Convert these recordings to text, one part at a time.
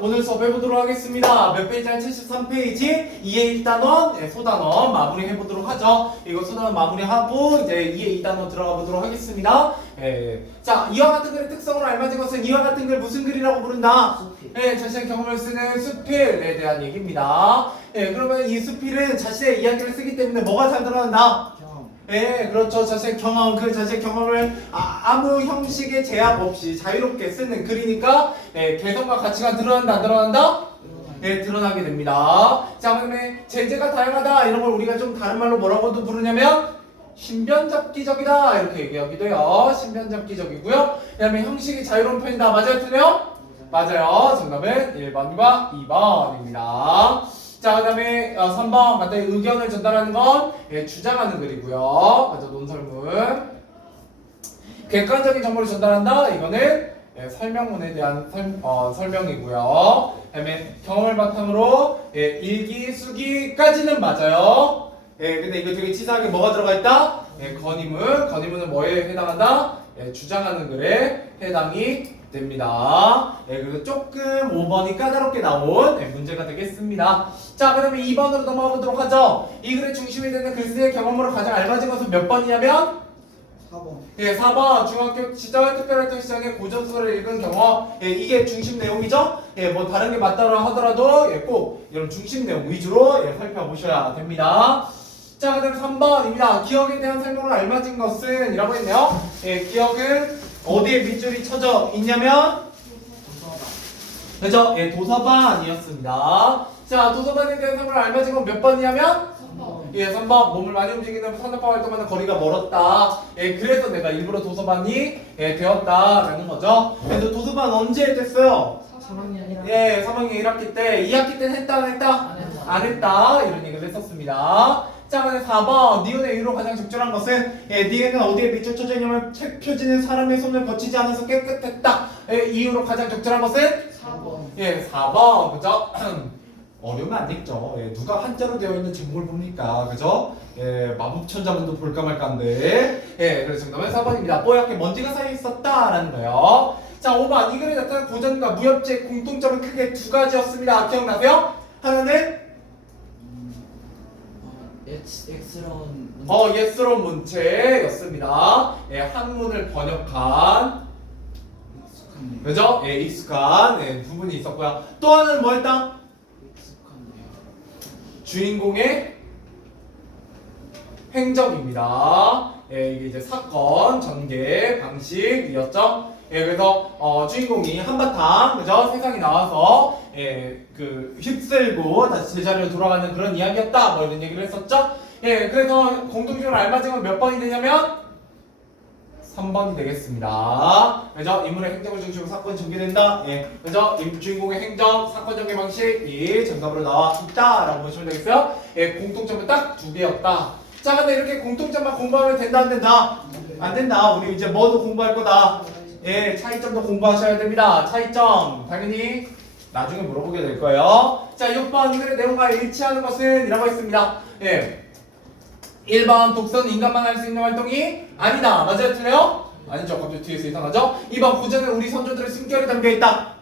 오늘 수업 해보도록 하겠습니다. 몇 페이지냐? 73페이지 2의 1단원 소단원 마무리 해보도록 하죠. 이거 소단원 마무리하고 이제 2의 2단원 들어가 보도록 하겠습니다. 자, 이와 같은 글의 특성을 알맞은 것은 이와 같은 글 무슨 글이라고 부른다? 수필. 자신의 경험을 쓰는 수필에 대한 얘기입니다. 그러면 이 수필은 자신의 이야기를 쓰기 때문에 뭐가 잘 드러난다? 그렇죠. 자신의 경험, 자신의 경험을 아무 형식의 제약 없이 자유롭게 쓰는 글이니까 개성과 가치가 드러난다, 안 드러난다? 드러나게 됩니다. 자, 그다음에 제재가 다양하다 이런 걸 우리가 좀 다른 말로 뭐라고도 부르냐면 신변잡기적이다 이렇게 얘기하기도 해요. 신변잡기적이고요. 그다음에 형식이 자유로운 편이다. 맞아요, 틀려요? 맞아요. 정답은 1번과 2번입니다. 자, 그 다음에 3번 간단히 의견을 전달하는 건 주장하는 글이고요. 맞아, 논설문. 객관적인 정보를 전달한다. 이거는 설명문에 대한 설명이고요. 그 다음에 경험을 바탕으로 일기, 수기까지는 맞아요. 근데 이거 되게 치사하게 뭐가 들어가 있다? 건의문은 뭐에 해당한다? 주장하는 글에 해당이 됩니다. 그래서 조금 5번이 까다롭게 나온 문제가 되겠습니다. 자, 그러면 2번으로 넘어가 보도록 하죠. 이 글의 중심이 되는 글쓰기의 경험으로 가장 알맞은 것은 몇 번이냐면? 4번. 4번. 중학교 시절 특별활동 시장의 고전수를 읽은 경험. 이게 중심 내용이죠? 뭐 다른 게 맞다고 하더라도 꼭 이런 중심 내용 위주로 살펴보셔야 됩니다. 자, 그 다음에 3번입니다. 기억에 대한 설명을 알맞은 것은 이라고 했네요. 기억은 어디에 밑줄이 쳐져 있냐면 그죠? 도서관이었습니다. 자, 도서관에 대한 설명을 알맞은 건 몇 번이냐면 3번. 3번. 몸을 많이 움직이는 산업화 활동하는 거리가 멀었다. 그래서 내가 일부러 도서관이 되었다라는 거죠. 그래서 도서관 언제 됐어요? 3학년 3학년 1학기 때. 2학기 때는 했다 안 했다? 안 했다. 이런 얘기를 했었습니다. 자, 그다음 4번. 니은의 이유로 가장 적절한 것은 니은은 어디에 밑줄 쳐져 있냐면 책 표지는 사람의 손을 거치지 않아서 깨끗했다. 이유로 가장 적절한 것은 4번. 4번. 그죠? 어려우면 안 되겠죠. 누가 한자로 되어 있는 제목을 봅니까? 그죠? 마법천자문도 볼까 말까인데. 그래서 정답은 4번입니다. 뽀얗게 먼지가 쌓여 있었다라는 거예요. 자, 5번. 이 글에 나타난 고전과 무협지의 공통점은 크게 두 가지였습니다. 기억나세요? 하나는 예스러운 문체였습니다. 한문을 번역한 그죠? 익숙한 부분이 있었고요. 또 하나는 뭐였다? 주인공의 행적입니다. 이게 이제 사건, 전개, 방식이었죠. 그래서 주인공이 한바탕 그죠? 세상에 나와서 휩쓸고 다시 제자리로 돌아가는 그런 이야기였다. 뭐 이런 얘기를 했었죠. 그래서 공통적으로 알맞은 건 몇 번이 되냐면 3번이 되겠습니다. 그죠? 인물의 행적을 중심으로 사건이 전개된다. 그죠? 주인공의 행적, 사건 전개 방식이 정답으로 나와 있다라고 보시면 되겠어요. 공통점은 딱 두 개였다. 자, 근데 이렇게 공통점만 공부하면 된다, 안 된다? 안 된다. 우리 이제 뭐도 공부할 거다. 차이점도 공부하셔야 됩니다. 차이점 당연히 나중에 물어보게 될 거예요. 자, 6번 이 글의 내용과 일치하는 것은 이라고 했습니다. 1번 독서는 인간만 할 수 있는 활동이 아니다. 맞아요, 틀려요? 아니죠. 갑자기 뒤에서 이상하죠? 2번 구전에 우리 선조들의 숨결이 담겨있다.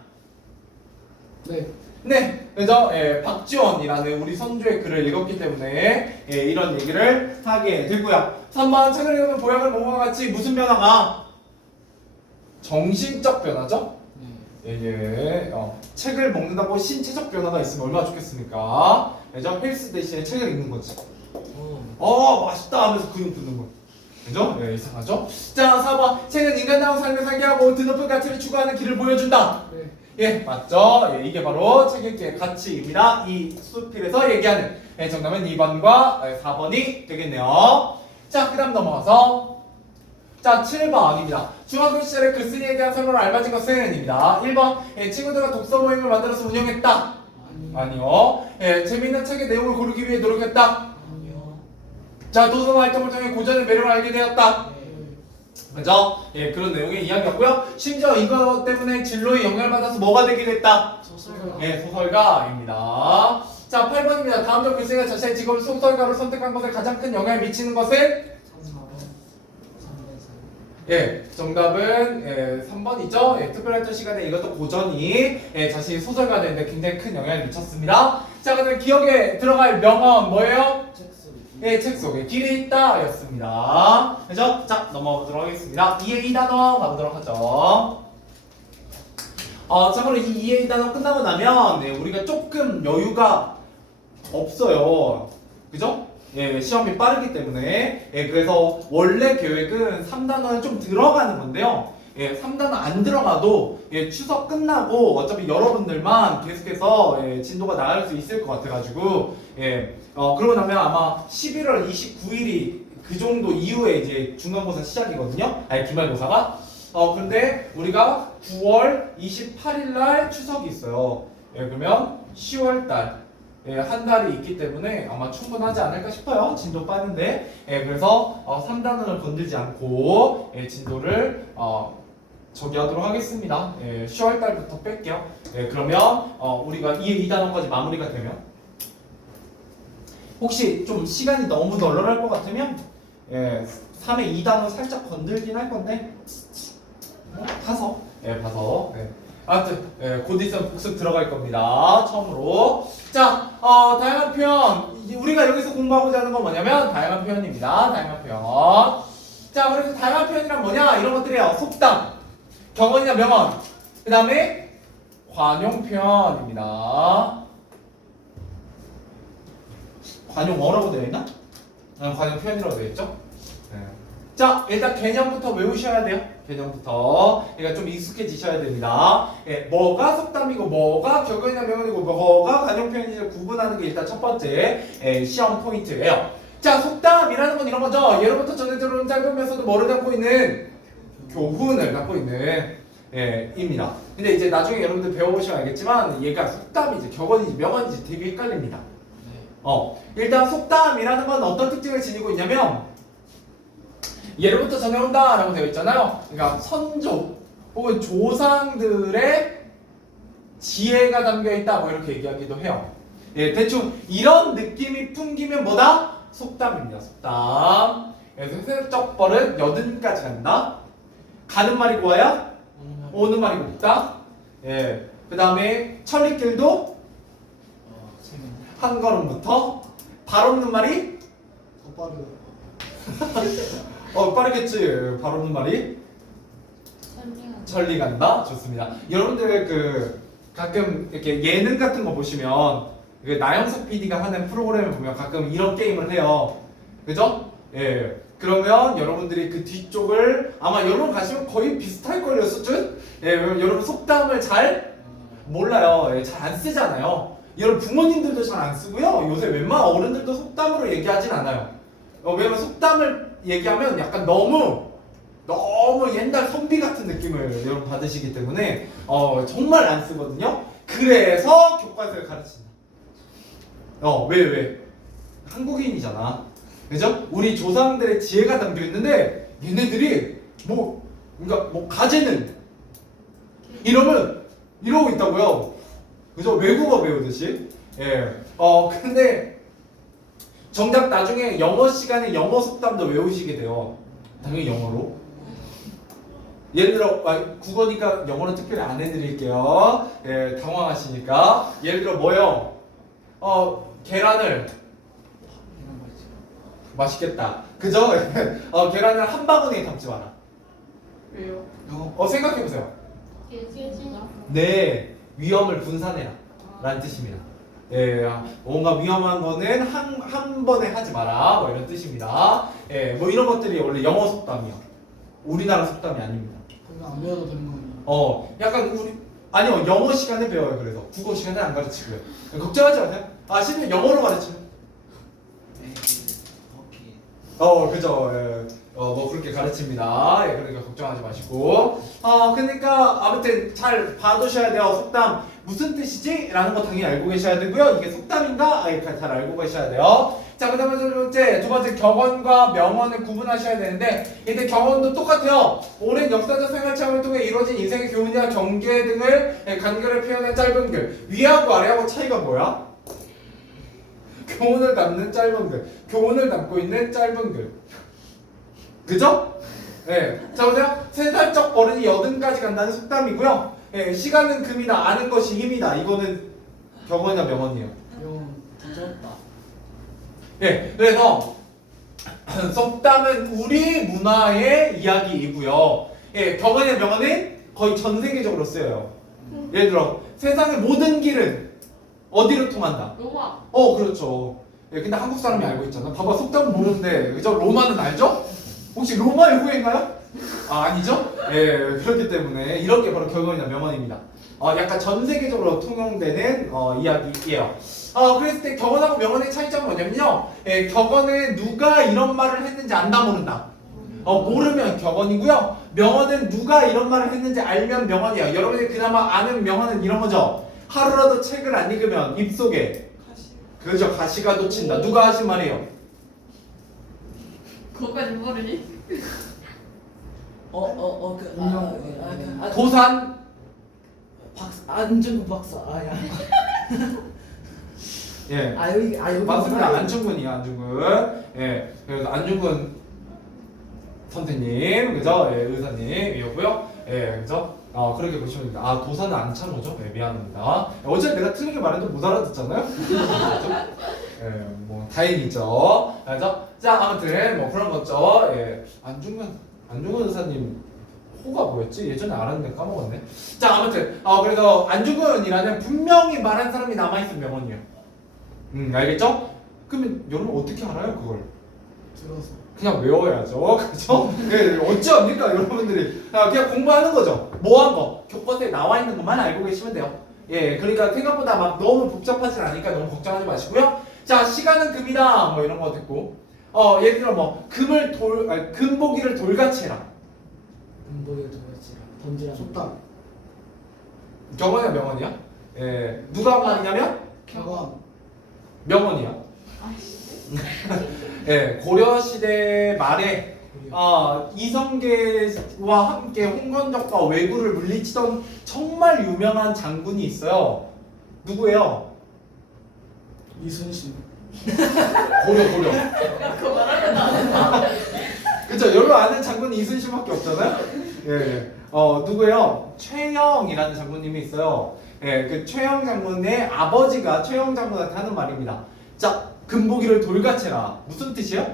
네, 그죠? 박지원이라는 우리 선조의 글을 읽었기 때문에 이런 얘기를 하게 되고요. 3번 책을 읽으면 보약을 먹은 것 같이 무슨 변화가? 정신적 변화죠? 책을 먹는다고 신체적 변화가 있으면 얼마나 좋겠습니까? 그죠? 헬스 대신에 책을 읽는 거지. 맛있다 하면서 근육 붙는 거. 그죠? 이상하죠? 자, 4번. 책은 인간다운 삶을 살게 하고 드높은 가치를 추구하는 길을 보여준다. 맞죠? 이게 바로 책 읽기의 가치입니다. 이 수필에서 얘기하는. 정답은 2번과 4번이 되겠네요. 자, 그 다음 넘어가서 자, 7번입니다. 중학교 시절에 글쓰기에 대한 설명을 알맞은 것은 입니다. 1번. 친구들과 독서 모임을 만들어서 운영했다. 아니요. 재미있는 책의 내용을 고르기 위해 노력했다. 자, 도서 활동을 통해 고전의 매력을 알게 되었다. 그죠? 그런 내용의 이야기였고요. 심지어 이거 때문에 진로에 영향을 받아서 뭐가 되기도 했다. 소설가입니다. 자, 8번입니다. 다음 중 글쓰기가 자신의 직업을 소설가로 선택한 것에 가장 큰 영향을 미치는 것은 예, 정답은 3번이죠. 예, 특별활동 시간에 이것도 고전이 자신이 소설가 되는데 굉장히 큰 영향을 미쳤습니다. 자, 그다음 기억에 들어갈 명언 뭐예요? 예, 책 속에 길이 있다 였습니다. 그죠? 자, 넘어가 보도록 하겠습니다. 2의 2단원 가보도록 하죠. 참고로 이 2의 2단원 끝나고 나면 우리가 조금 여유가 없어요. 그죠? 예, 시험이 빠르기 때문에 그래서 원래 계획은 3단원에 좀 들어가는 건데요. 3단원 안 들어가도 추석 끝나고 어차피 여러분들만 계속해서 진도가 나갈 수 있을 것 같아가지고 그러고 나면 아마 11월 29일이 그 정도 이후에 이제 중간고사 시작이거든요. 아니 기말고사가. 근데 우리가 9월 28일 날 추석이 있어요. 그러면 10월 달 한 달이 있기 때문에 아마 충분하지 않을까 싶어요. 진도 빠른데. 그래서 3단원을 건들지 않고 진도를 저기 하도록 하겠습니다. 10월 달부터 뺄게요. 그러면 우리가 2의 2단원까지 마무리가 되면 혹시 좀 시간이 너무 널널할 것 같으면 3의 2단원 살짝 건들긴 할 건데 봐서 봐서 아무튼 곧 있으면 복습 들어갈 겁니다. 처음으로. 자, 다양한 표현. 우리가 여기서 공부하고자 하는 건 뭐냐면 다양한 표현입니다. 다양한 표현. 자, 그래서 다양한 표현이란 뭐냐? 이런 것들이에요. 속담, 격언이나 명언. 그 다음에 관용 표현입니다. 관용어라고 되어 있나? 관용 표현이라고 되어 있죠? 자, 일단 개념부터 외우셔야 돼요. 개념부터. 그러니까 좀 익숙해지셔야 됩니다. 뭐가 속담이고 뭐가 격언이나 명언이고 뭐가 관용 표현인지 구분하는 게 일단 첫 번째 시험 포인트예요. 자, 속담이라는 건 이런 거죠. 예로부터 전해 들어온 짧은 면서도 뭐를 담고 있는 교훈을 담고 있는 입니다. 근데 이제 나중에 여러분들 배워보시면 알겠지만 얘가 속담이지 격언인지 명언인지 되게 헷갈립니다. 일단 속담이라는 건 어떤 특징을 지니고 있냐면 예로부터 전해온다 라고 되어 있잖아요. 그러니까 선조 혹은 조상들의 지혜가 담겨있다 뭐 이렇게 얘기하기도 해요. 대충 이런 느낌이 풍기면 뭐다? 속담입니다. 속담. 그래서 회색적 버릇 80까지 간다. 가는 말이 고와야 오는 말이 곱다. 그 다음에 천리길도 한 걸음부터 발 없는 말이 더 빠르다. 빠르겠지. 발 없는 말이 천리 간다. 좋습니다. 여러분들 그 가끔 이렇게 예능 같은 거 보시면 그 나영석 PD가 하는 프로그램을 보면 가끔 이런 게임을 해요. 그죠? 그러면 여러분들이 그 뒤쪽을 아마 여러분 가시면 거의 비슷할 걸요, 수준? 여러분 속담을 잘 몰라요. 잘 안 쓰잖아요. 여러분 부모님들도 잘 안 쓰고요. 요새 웬만한 어른들도 속담으로 얘기하진 않아요. 왜냐면 속담을 얘기하면 약간 너무 옛날 선비 같은 느낌을 여러분 받으시기 때문에 정말 안 쓰거든요. 그래서 교과서를 가르친다. 왜? 한국인이잖아. 그죠? 우리 조상들의 지혜가 담겨 있는데 얘네들이 그러니까 가재는 이러면 이러고 있다고요. 그죠? 외국어 배우듯이. 근데 정작 나중에 영어 시간에 영어 속담도 외우시게 돼요. 당연히 영어로. 예를 들어 국어니까 영어는 특별히 안 해드릴게요. 당황하시니까. 예를 들어 뭐요? 계란을 맛있겠다. 그죠? 계란을 한 바구니에 담지 마라. 왜요? 생각해보세요. 네, 위험을 분산해라 라는 뜻입니다. 뭔가 위험한 거는 한 번에 하지 마라 뭐 이런 뜻입니다. 뭐 이런 것들이 원래 영어 속담이요. 우리나라 속담이 아닙니다. 그거 안 배워도 되는 거예요. 약간 아니요, 영어 시간에 배워요. 그래서 국어 시간에 안 가르치고요. 걱정하지 마세요. 심지어 영어로 가르쳐요. 그죠. 뭐 그렇게 가르칩니다. 그러니까 걱정하지 마시고. 그러니까 아무튼 잘 봐두셔야 돼요. 속담 무슨 뜻이지? 라는 거 당연히 알고 계셔야 되고요. 이게 속담인가? 잘 알고 계셔야 돼요. 자, 그 다음에 두 번째 격언과 명언을 구분하셔야 되는데, 이때 격언도 똑같아요. 오랜 역사적 생활 체험을 통해 이루어진 인생의 교훈이나 경계 등을 간결히 표현한 짧은 글. 위하고 아래하고 차이가 뭐야? 교훈을 담는 짧은 글, 교훈을 담고 있는 짧은 글. 그죠? 예. 자, 보세요. 3살적 어른이 80까지 간다는 속담이고요. 예, 시간은 금이다. 아는 것이 힘이다. 이거는 격언이나 명언이에요. 형 부졌다. 예, 그래서 속담은 우리 문화의 이야기이고요. 예, 격언이나 명언은 거의 전 세계적으로 쓰여요. 예를 들어 세상의 모든 길은 어디로 통한다? 로마. 그렇죠. 예, 근데 한국 사람이 알고 있잖아. 봐봐, 속담은 모르는데 그죠? 로마는 알죠? 혹시 로마의 후예인가요? 아니죠? 예, 그렇기 때문에 이런 게 바로 격언이나 명언입니다. 약간 전 세계적으로 통용되는 이야기예요. 그랬을 때 격언하고 명언의 차이점은 뭐냐면요. 예, 격언은 누가 이런 말을 했는지 안다 모른다. 모르면 격언이고요. 명언은 누가 이런 말을 했는지 알면 명언이에요. 여러분이 그나마 아는 명언은 이런 거죠. 하루라도 책을 안 읽으면 입속에 그죠, 가시가 돋친다. 누가 하신 말이에요? 그거까지 모르니? 도산 안중근 박사. 아야. 예, 여기 맞습니다. 안중근이야, 안중근. 예, 그래서 안중근 선생님, 그죠? 예, 의사님이었고요. 예, 그죠? 그렇게 보시면 됩니다. 도산은 안창호죠? 예, 미안합니다. 어차피 내가 틀리게 말해도 못 알아듣잖아요? 그죠? 예, 뭐, 다행이죠. 그죠? 자, 아무튼, 뭐, 그런 거죠. 예, 안중근 의사님, 호가 뭐였지? 예전에 알았는데 까먹었네. 자, 아무튼, 그래서 안중근이라는 분명히 말한 사람이 남아있는 명언이에요. 알겠죠? 그러면 여러분 어떻게 알아요, 그걸? 들어서. 그냥 외워야죠. 그죠? 네, 어찌합니까, 여러분들이. 그냥 공부하는 거죠. 뭐 한 거. 교과서에 나와 있는 것만 알고 계시면 돼요. 예, 그러니까 생각보다 막 너무 복잡하진 않으니까 너무 걱정하지 마시고요. 자, 시간은 금이다. 뭐 이런 거 됐고. 예를 들어 뭐, 금보기를 돌같이 해라. 금복이를 돌았지라 던지라. 속담. 격언이야, 명언이야? 예, 누가 한 말이냐면? 격언. 명언이야. 예, 고려시대 말에 이성계와 함께 홍건적과 왜구를 물리치던 정말 유명한 장군이 있어요. 누구예요? 이순신. 고려. 그거 말하면 안 된다. 그쵸? 여러분 아는 장군이 이순신밖에 없잖아요? 예. 누구예요? 최영이라는 장군님이 있어요. 예, 그 최영 장군의 아버지가 최영 장군한테 하는 말입니다. 자, 금보기를 돌같이 해라. 무슨 뜻이에요?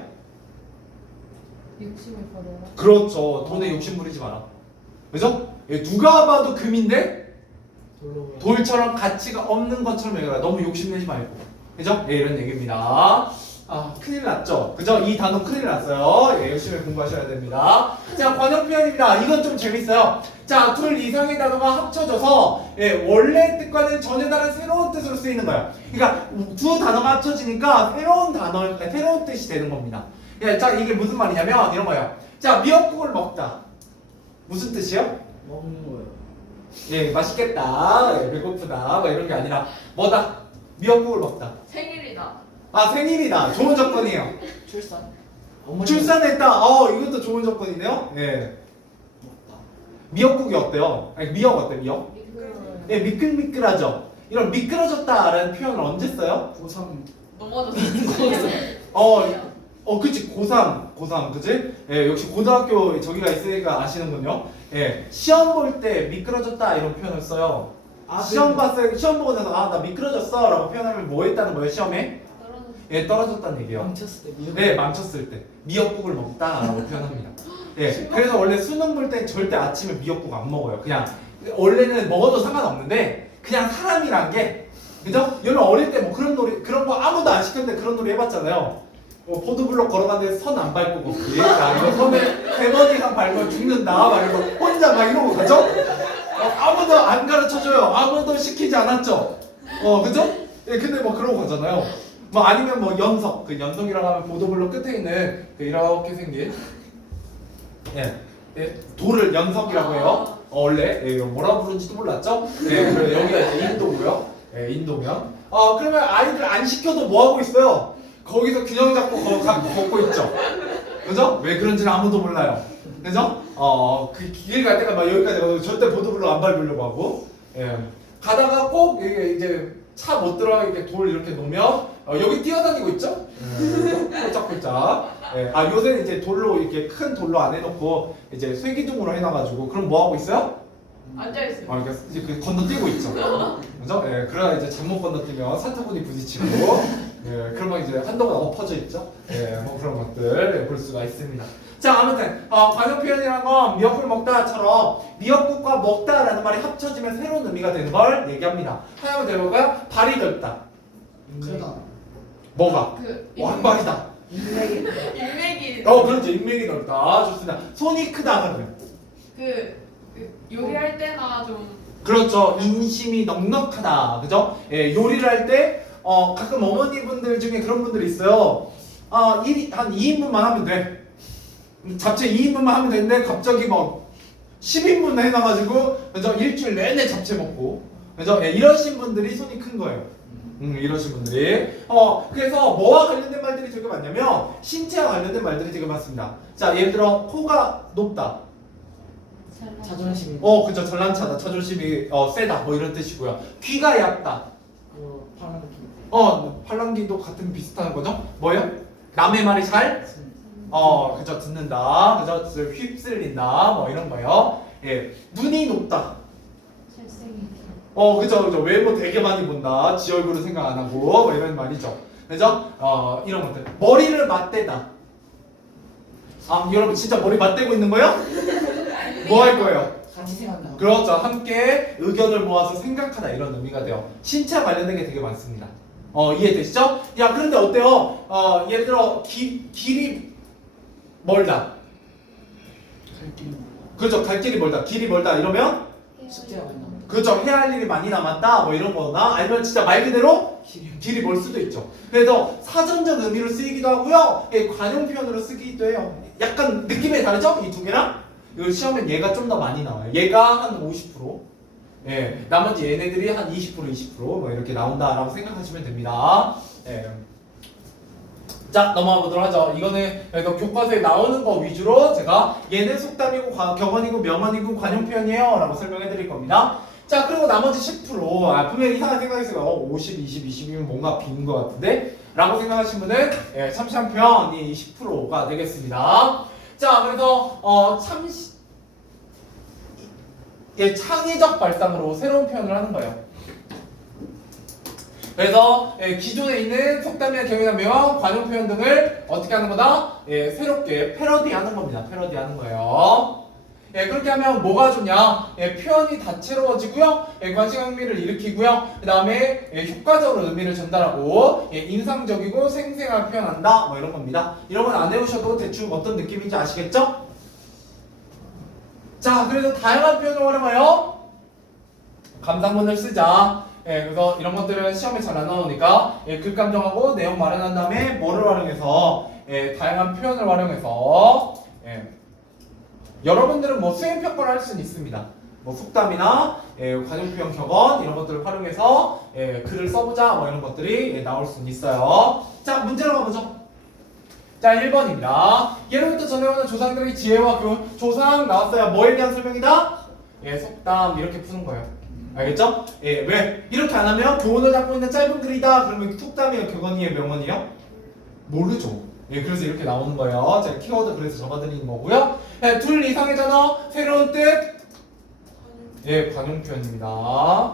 욕심을 버려라. 그렇죠. 돈에 욕심 부리지 마라. 그죠? 예, 누가 봐도 금인데 돌로. 돌처럼 가치가 없는 것처럼 여겨라. 너무 욕심내지 말고. 그죠? 예, 이런 얘기입니다. 큰일 났죠? 그죠? 이 단어 큰일 났어요. 예, 열심히 공부하셔야 됩니다. 자, 관용 표현입니다. 이건 좀 재밌어요. 자, 둘 이상의 단어가 합쳐져서 원래 뜻과는 전혀 다른 새로운 뜻으로 쓰이는 거예요. 그러니까 두 단어가 합쳐지니까 새로운 뜻이 되는 겁니다. 예, 자, 이게 무슨 말이냐면 이런 거예요. 자, 미역국을 먹다. 무슨 뜻이요? 먹는 거예요. 예, 맛있겠다. 예, 배고프다. 뭐 이런 게 아니라 뭐다? 미역국을 먹다. 생일이다. 생일이다. 좋은 조건이에요. 출산. 출산했다. 이것도 좋은 조건이네요. 예. 먹다. 미역국이 어때요? 아니, 미역 어때? 미역? 예, 미끌미끌하죠. 이런 미끄러졌다라는 표현을 언제 써요? 고3. 넘어졌어. 그치. 고3, 그치? 예, 역시 고등학교 저기가 있으니까 아시는군요. 예, 시험 볼 때 미끄러졌다 이런 표현을 써요. 시험 보고 나서 나 미끄러졌어 라고 표현하면 뭐 했다는 거예요, 시험에? 떨어졌어. 예, 떨어졌다는 얘기예요. 망쳤을 때 미역. 네, 망쳤을 때 미역국을 먹다라고 표현합니다. 예, 그래서 원래 수능 볼 땐 절대 아침에 미역국 안 먹어요. 그냥 원래는 먹어도 상관없는데 그냥 사람이란 게 그죠? 여러분 어릴 때 뭐 그런 거 아무도 안 시켰는데 그런 놀이 해봤잖아요. 보드블록 걸어가는데 선 안 밟고 걷기. 자, 이거 선에 3번 이상 밟으면 죽는다. 막 이러고 혼자 막 이러고 가죠? 아무도 안 가르쳐줘요. 아무도 시키지 않았죠. 그죠? 예, 근데 뭐 그러고 가잖아요. 뭐 아니면 뭐 연석, 그 연석이라고 하면 보도블록 끝에 있는 그 이렇게 생긴 돌을 연석이라고 해요. 원래 이거 뭐라 부르는지도 몰랐죠? 네, 그리고 여기가 이제 인도고요. 인도면. 그러면 아이들 안 시켜도 뭐 하고 있어요? 거기서 균형 잡고 걷고 있죠. 그죠? 왜 그런지는 아무도 몰라요. 그죠? 그 길 갈 때가 막 여기까지 가고 절대 보도블록 안 밟으려고 하고. 예. 가다가 꼭 이제 차 못 들어가 이렇게 돌 이렇게 놓으면 여기 뛰어다니고 있죠? 꼴짝꼴짝. 예. 아 요새는 이제 돌로 이렇게 큰 돌로 안 해놓고 이제 쇠기둥으로 해놔가지고 그럼 뭐 하고 있어요? 앉아있어요. 그러니까 이제 그 건너뛰고 있죠. 그죠? 예. 그러다 이제 잘못 건너뛰면 사타구니 부딪히고 예. 그러면 이제 한동안 엎어져 있죠. 예. 뭐 그런 것들 볼 수가 있습니다. 자, 아무튼 관용 표현이라는 건 미역국을 먹다처럼 미역국과 먹다라는 말이 합쳐지면 새로운 의미가 되는 걸 얘기합니다. 하나만 들어볼까요? 발이 넓다. 크다. 뭐가? 그 완발이다. 인맥이 그렇죠. 인맥이 넓다. 좋습니다. 손이 크다 그러면. 그 요리할 때나 좀 그렇죠. 인심이 넉넉하다. 그죠? 예, 요리를 할 때 가끔 어머니분들 중에 그런 분들이 있어요. 한 2인분만 하면 돼. 잡채 2인분만 하면 되는데 갑자기 막 10인분 해놔가지고 그죠? 일주일 내내 잡채 먹고 그죠? 예, 이러신 분들이 손이 큰 거예요. 이러신 분들이 그래서 뭐와 관련된 말들이 되게 많냐면 신체와 관련된 말들이 되게 많습니다. 자, 예를 들어 코가 높다. 자존심이. 그죠? 전란차다. 자존심이 세다. 뭐 이런 뜻이고요. 귀가 얇다. 파란 팔랑귀도 같은 비슷한 거죠? 뭐요? 남의 말이 잘 그죠? 듣는다. 그죠? 휩쓸린다. 뭐 이런 거요. 예, 눈이 높다. 그죠? 외모 되게 많이 본다. 지 얼굴을 생각 안 하고 뭐 이런 말이죠. 그죠? 이런 것들. 머리를 맞대다. 여러분 진짜 머리 맞대고 있는 거요? 뭐 할 거예요? 같이 생각나. 그렇죠. 함께 의견을 모아서 생각하다 이런 의미가 돼요. 신체와 관련된 게 되게 많습니다. 이해되시죠? 야, 그런데 어때요? 예를 들어 길이 멀다. 갈 길이 그렇죠. 갈 길이 멀다. 길이 멀다 이러면 숙제가 많나? 그렇죠. 해야 할 일이 많이 남았다. 뭐 이런 거나 아니면 진짜 말 그대로 길이 멀 수도 있죠. 그래서 사전적 의미로 쓰이기도 하고요. 관용 표현으로 쓰기도 해요. 약간 느낌이 다르죠? 이 두 개랑? 이거 시험엔 얘가 좀 더 많이 나와요. 얘가 한 50%, 예, 나머지 얘네들이 한 20%, 뭐 이렇게 나온다라고 생각하시면 됩니다. 예. 자, 넘어가 보도록 하죠. 이거는 그래도 교과서에 나오는 거 위주로 제가 얘는 속담이고 격언이고 명언이고 관용 표현이에요 라고 설명해 드릴 겁니다. 자, 그리고 나머지 10%, 분명히 이상한 생각이 있어요. 50, 20, 20이면 뭔가 빈 것 같은데? 라고 생각하신 분은 참시한 편이 10%가 되겠습니다. 자, 그래서 창의적 발상으로 새로운 표현을 하는 거예요. 그래서 기존에 있는 속담이나 경이나 명언, 관용 표현 등을 어떻게 하는 거다? 새롭게 패러디하는 겁니다. 패러디하는 거예요. 그렇게 하면 뭐가 좋냐? 표현이 다채로워지고요. 관심 흥미를 일으키고요. 그 다음에 효과적으로 의미를 전달하고 인상적이고 생생하게 표현한다. 뭐 이런 겁니다. 이런 건 안 외우셔도 대충 어떤 느낌인지 아시겠죠? 자, 그래서 다양한 표현을 활용하여 감상문을 쓰자. 그래서 이런 것들은 시험에 잘 안 나오니까 글 감정하고 내용 마련한 다음에 뭐를 활용해서 다양한 표현을 활용해서 여러분들은 뭐 수행평가를 할 수는 있습니다. 뭐 속담이나 관용표현 격언 이런 것들을 활용해서 글을 써보자 뭐 이런 것들이 나올 수는 있어요. 자, 문제로 가보죠. 자, 1번입니다. 예로부터 전해오는 조상들의 지혜와 교훈. 조상 나왔어요. 뭐에 대한 설명이다? 속담 이렇게 푸는 거예요. 알겠죠? 왜? 이렇게 안 하면 교훈을 담고 있는 짧은 글이다. 그러면 속담이에요? 격언이에요? 명언이에요? 모르죠. 그래서 이렇게 나오는 거예요. 제가 키워드 그래서 적어드리는 거고요. 둘 이상의 단어, 새로운 뜻. 관용 표현입니다.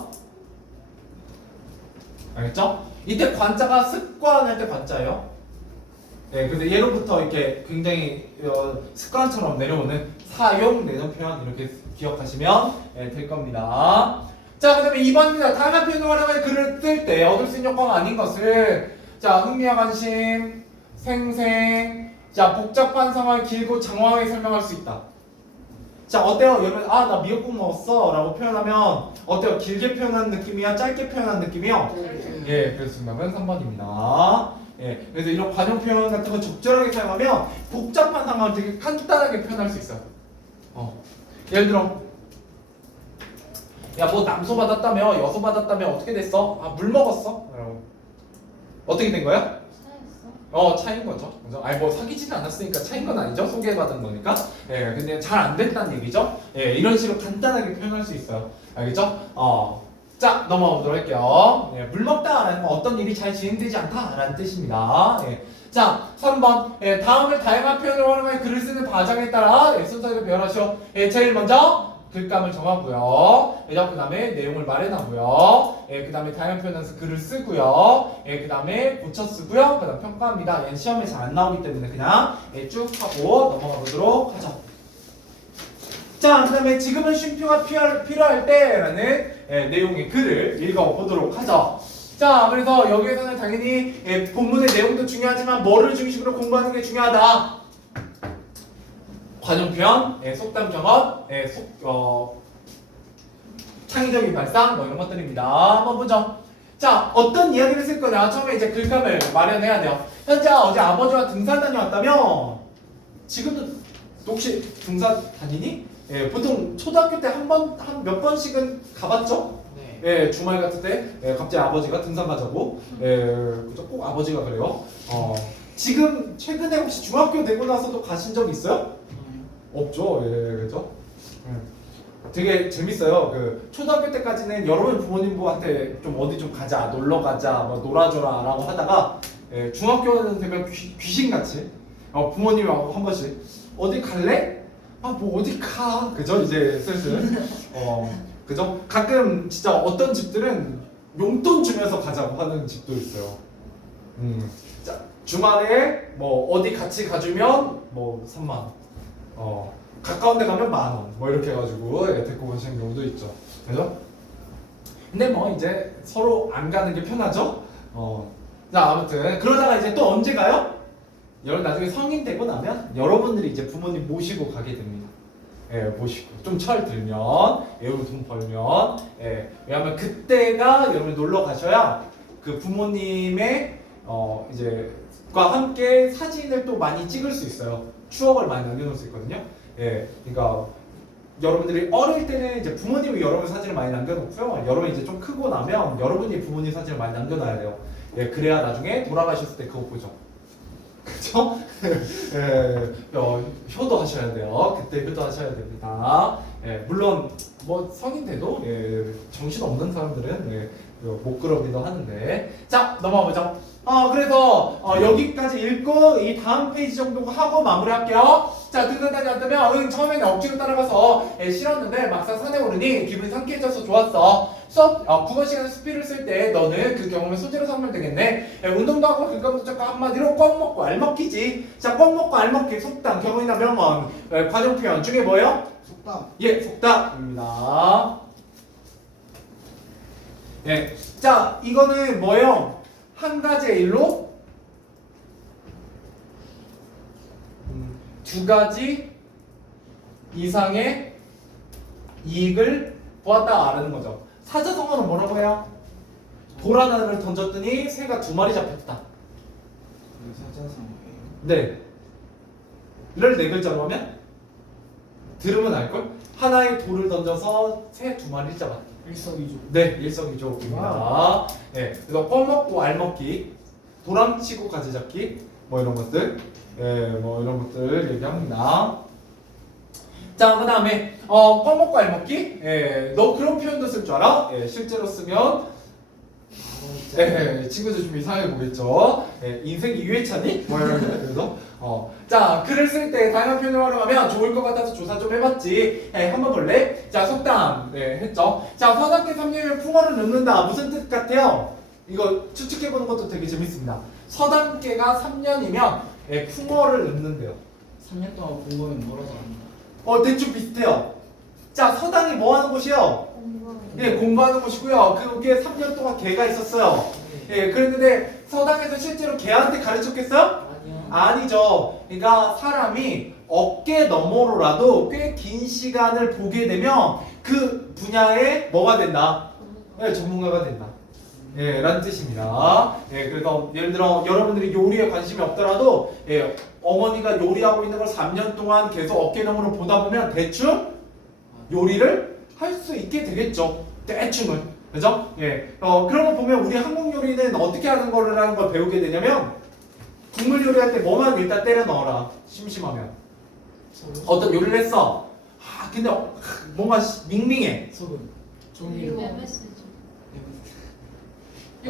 알겠죠? 이때 관자가 습관할 때 관자예요. 그래서 예로부터 이렇게 굉장히 습관처럼 내려오는 사용, 내용 표현 이렇게 기억하시면 될 겁니다. 자, 그 다음에 2번입니다. 다양한 표현을 활용해 글을 쓸 때 얻을 수 있는 효과가 아닌 것을 자, 흥미와 관심, 생생, 자, 복잡한 상황을 길고 장황하게 설명할 수 있다. 자, 어때요? 여러분, 나 미역국 먹었어 라고 표현하면 어때요? 길게 표현하는 느낌이야? 짧게 표현하는 느낌이요? 그래서 정답은 3번입니다. 그래서 이런 관용 표현 같은 거 적절하게 사용하면 복잡한 상황을 되게 간단하게 표현할 수 있어요. 예를 들어, 야, 뭐 남소 받았다며, 여소 받았다며, 어떻게 됐어? 물 먹었어? 어떻게 된 거야? 차인 거죠. 그죠? 뭐 사귀지는 않았으니까 차인 건 아니죠. 소개받은 거니까. 근데 잘 안 됐다는 얘기죠. 이런 식으로 간단하게 표현할 수 있어요. 알겠죠? 자, 넘어가 보도록 할게요. 예, 물 먹다라는 건 어떤 일이 잘 진행되지 않다라는 뜻입니다. 예. 자, 3번. 예, 다음을 다양한 표현을 활용해 글을 쓰는 과정에 따라 예, 순서대로 배열하시오. 예, 제일 먼저 글감을 정하고요. 예, 그 다음에 내용을 마련하고요. 예, 그 다음에 다양한 표현에서 글을 쓰고요. 예, 그 다음에 고쳐 쓰고요. 그 다음 평가합니다. 얘는 시험에 잘 안 나오기 때문에 그냥 예, 쭉 하고 넘어가 보도록 하죠. 자, 그 다음에 지금은 쉼표가 필요할 때라는 내용의 글을 읽어보도록 하죠. 자, 그래서 여기에서는 당연히 본문의 내용도 중요하지만 뭐를 중심으로 공부하는 게 중요하다. 관용표현, 속담 경험, 창의적인 발상 뭐 이런 것들입니다. 한번 보죠. 자, 어떤 이야기를 쓸 거냐. 처음에 이제 글감을 마련해야 돼요. 현재야 어제 아버지와 등산 다녀왔다며? 지금도 혹시 등산 다니니? 예, 보통 초등학교 때 한 몇 번씩은 가봤죠? 네. 예, 주말 같을 때 갑자기 아버지가 등산 가자고. 예, 그죠? 꼭 아버지가 그래요. 지금 최근에 혹시 중학교 되고 나서도 가신 적 있어요? 없죠. 예, 그죠? 되게 재밌어요. 그 초등학교 때까지는 여러분 부모님한테 좀 어디 좀 가자, 놀러 가자, 뭐 놀아줘라라고 하다가 중학교는 되면 귀신같이 부모님하고 한 번씩 어디 갈래? 아, 뭐 어디 가? 그죠? 이제 슬슬 그죠? 가끔 진짜 어떤 집들은 용돈 주면서 가자고 하는 집도 있어요. 자, 주말에 뭐 어디 같이 가주면 뭐 3만 원. 가까운 데 가면 10,000원. 뭐 이렇게 해가지고 데리고 가시는 경우도 있죠. 그죠? 근데 뭐 이제 서로 안 가는 게 편하죠? 자, 아무튼 그러다가 이제 또 언제 가요? 여러분 나중에 성인 되고 나면 여러분들이 이제 부모님 모시고 가게 됩니다. 예, 모시고 좀 철 들면, 여러분 돈 벌면, 왜냐하면 그때가 여러분 놀러 가셔야 그 부모님의 이제 과 함께 사진을 또 많이 찍을 수 있어요. 추억을 많이 남겨놓을 수 있거든요. 예, 그러니까 여러분들이 어릴 때는 이제 부모님이 여러분 사진을 많이 남겨놓고요. 여러분이 이제 좀 크고 나면 여러분이 부모님 사진을 많이 남겨놔야 돼요. 예, 그래야 나중에 돌아가셨을 때 그거 보죠. 그쵸? 효도 하셔야 돼요. 그때 효도 하셔야 됩니다. 물론 뭐 성인 돼도 정신 없는 사람들은 못 그러기도 하는데. 자, 넘어가 보죠. 그래서 여기까지 읽고 이 다음 페이지 정도 하고 마무리할게요. 자, 등산 다녀왔다면 처음에는 억지로 따라가서 싫었는데 막상 산에 오르니 기분이 상쾌해져서 좋았어. 수업 국어 시간에 수필을 쓸 때 너는 그 경험을 소재로 삼으면 되겠네. 운동도 하고 글감도 적고 한마디로 꽉 먹고 알먹기지. 자, 꽉 먹고 알먹기 속담 경험이나 명언 관용표현 중에 뭐예요? 속담. 예, 속담입니다. 예, 자, 이거는 뭐예요? 한 가지의 일로 두 가지 이상의 이익을 보았다라는 거죠. 사자성어는 뭐라고 해요? 돌 하나를 던졌더니 새가 2마리 잡혔다. 사자성어예요. 네. 를 4글자로 하면 들으면 알걸? 하나의 돌을 던져서 새 2마리를 잡았다. 일석이조. 네, 일석이조입니다. 네, 그래서 껌 먹고 알 먹기, 도랑치고 가지 잡기, 뭐 이런 것들, 뭐 이런 것들 얘기합니다. 자, 그다음에 껌 먹고 알 먹기, 너 그런 표현도 쓸 줄 알아? 실제로 쓰면 친구들 좀 이상해 보겠죠. 인생 2회차니? 뭐 이런 거. 그래서 자, 글을 쓸 때 다양한 표현을 활용하면 좋을 것 같아서 조사 좀 해봤지. 한번 볼래? 자, 속담 했죠. 자, 서당계 3년이면 풍어를 넣는다. 무슨 뜻 같아요? 이거 추측해보는 것도 되게 재밌습니다. 서당계가 3년이면 풍어를 넣는데요. 3년 동안 공부하면 멀어서 합니다. 대충 비슷해요. 자, 서당이 뭐 하는 곳이요? 공부하는 곳이고요. 그게 3년 동안 개가 있었어요. 그랬는데 서당에서 실제로 개한테 가르쳤겠어요? 아니요. 아니죠. 그러니까 사람이 어깨 너머로라도 꽤 긴 시간을 보게 되면 그 분야에 뭐가 된다? 전문가가 된다. 라는 뜻입니다. 그래서 예를 들어 여러분들이 요리에 관심이 없더라도 어머니가 요리하고 있는 걸 3년 동안 계속 어깨 너머로 보다 보면 대충 요리를 할 수 있게 되겠죠. 대충은. 그죠? 그런 거 보면 우리 한국 요리는 어떻게 하는 거라는 걸 배우게 되냐면 국물 요리할 때 뭐만 일단 때려 넣어라. 심심하면. 어떤 요리를 했어. 근데 뭔가 밍밍해. 소금. 종이로. MSG.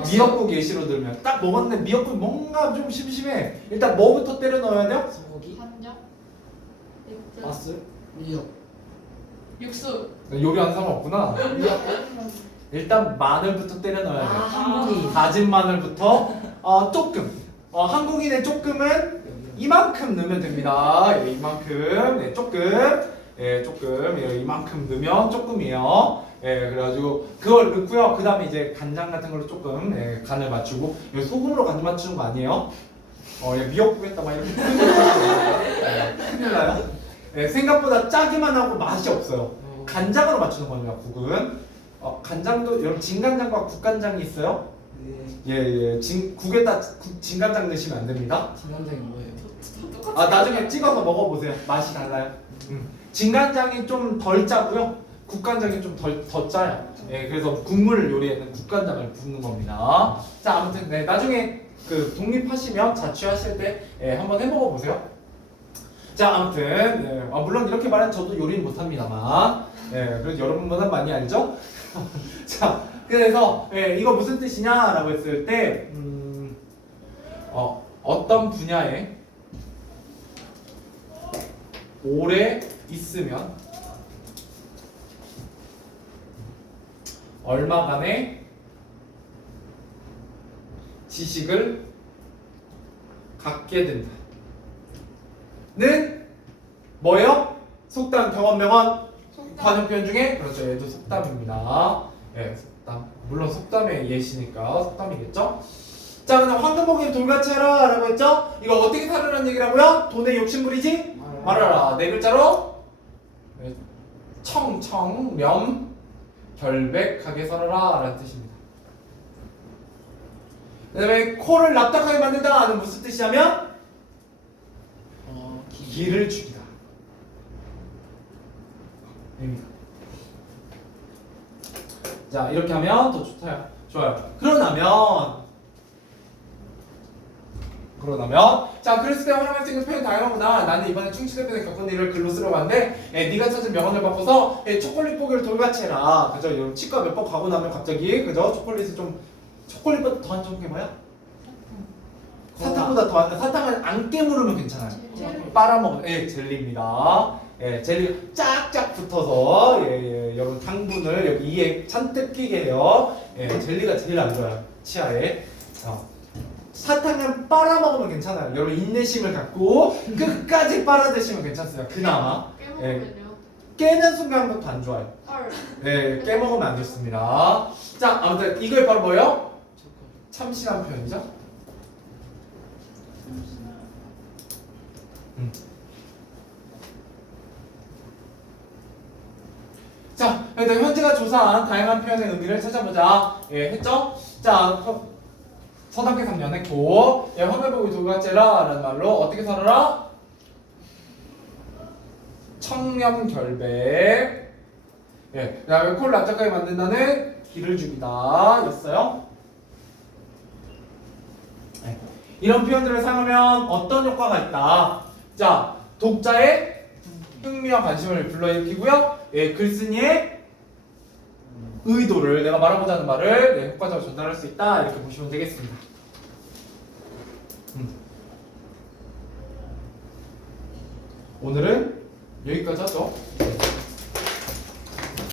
미역국 예시로 들면 딱 먹었는데 미역국 뭔가 좀 심심해. 일단 뭐부터 때려 넣어야 돼요? 소고기? 간장, 육수, 맛술? 미역. 육수. 요리하는 사람 없구나. 일단 마늘부터 때려 넣어야 돼요. 한국인. 다진 마늘부터 조금. 한국인의 조금은 이만큼 넣으면 됩니다. 예, 이만큼. 네, 조금. 예, 조금. 예, 이만큼 넣으면 조금이에요. 예, 그래가지고 그걸 넣고요. 그 다음에 이제 간장 같은 걸로 조금 예, 간을 맞추고. 예, 소금으로 간 맞추는 거 아니에요? 예, 미역국에다 막 이렇게 큰일 나요. 예, 생각보다 짜기만 하고 맛이 없어요. 간장으로 맞추는 겁니다. 국은. 간장도 여러분 진간장과 국간장이 있어요? 네. 예. 국에다 진간장 넣으시면 안 됩니다. 진간장이 뭐예요? 똑같이. 나중에 찍어서 먹어보세요. 맛이 달라요. 진간장이 좀 덜 짜고요. 국간장이 좀 더 짜요. 예, 그래서 국물 요리에는 국간장을 붓는 겁니다. 자, 아무튼 네, 나중에 그 독립하시면 자취하실 때 한번 해먹어 보세요. 자, 아무튼 네, 물론 이렇게 말하면 저도 요리는 못합니다만, 그래도 여러분보다 많이 알죠? 자, 그래서 이거 무슨 뜻이냐라고 했을 때, 어떤 분야에 오래 있으면 얼마간의 지식을 갖게 된다. 는 뭐예요? 속담, 경험, 명언, 관용 표현 중에 그렇죠. 얘도 속담입니다. 예, 속담. 물론 속담의 예시니까 속담이겠죠. 자, 그다음 황금복이 돌같이 해라라고 했죠. 이거 어떻게 살으라는 얘기라고요? 돈에 욕심 부리지 말아라. 네 글자로 청청 결백하게 살아라라는 뜻입니다. 그다음에 코를 납작하게 만든다는 무슨 뜻이냐면 기를 죽이다. 입니다. 자, 이렇게 하면 더 좋아요. 그러나면 자, 그랬을 때 활용할 수 있는 표현 다양하구나. 나는 이번에 충치대표에 겪은 일을 글로 쓰려고 하는데 네가 찾은 명언을 바꿔서 초콜릿 보기를 돌같이 해라. 그죠? 여러분 치과 몇 번 가고 나면 갑자기 그죠? 초콜릿보다 더한 점 해봐요. 사탕보다 더한 사탕은 안 깨물으면 괜찮아요. 빨아먹으면 젤리입니다. 젤리 쫙쫙 붙어서 여러분 당분을 여기 이에 잔뜩 끼게 해요. 젤리가 제일 안 좋아요. 치아에. 사탕은 빨아먹으면 괜찮아요. 여러분 인내심을 갖고 끝까지 빨아드시면 괜찮습니다. 그나마 깨먹으면요. 깨는 순간부터 안 좋아요. 헐. 깨먹으면 안 좋습니다. 자, 아무튼 이걸 바로 뭐예요? 참신한 표현이죠. 자, 일단 현재가 조사한 다양한 표현의 의미를 찾아보자. 했죠? 자, 서당계 3년 했고, 황금복이 돌같이라는 말로 어떻게 살아라? 청렴결백. 그다음에 코를 납작하게 만든다는 기를 죽이다 였어요. 이런 표현들을 사용하면 어떤 효과가 있다. 자, 독자의 흥미와 관심을 불러일으키고요. 글쓴이의 의도를 내가 말하고자 하는 말을 효과적으로 전달할 수 있다. 이렇게 보시면 되겠습니다. 오늘은 여기까지 하죠.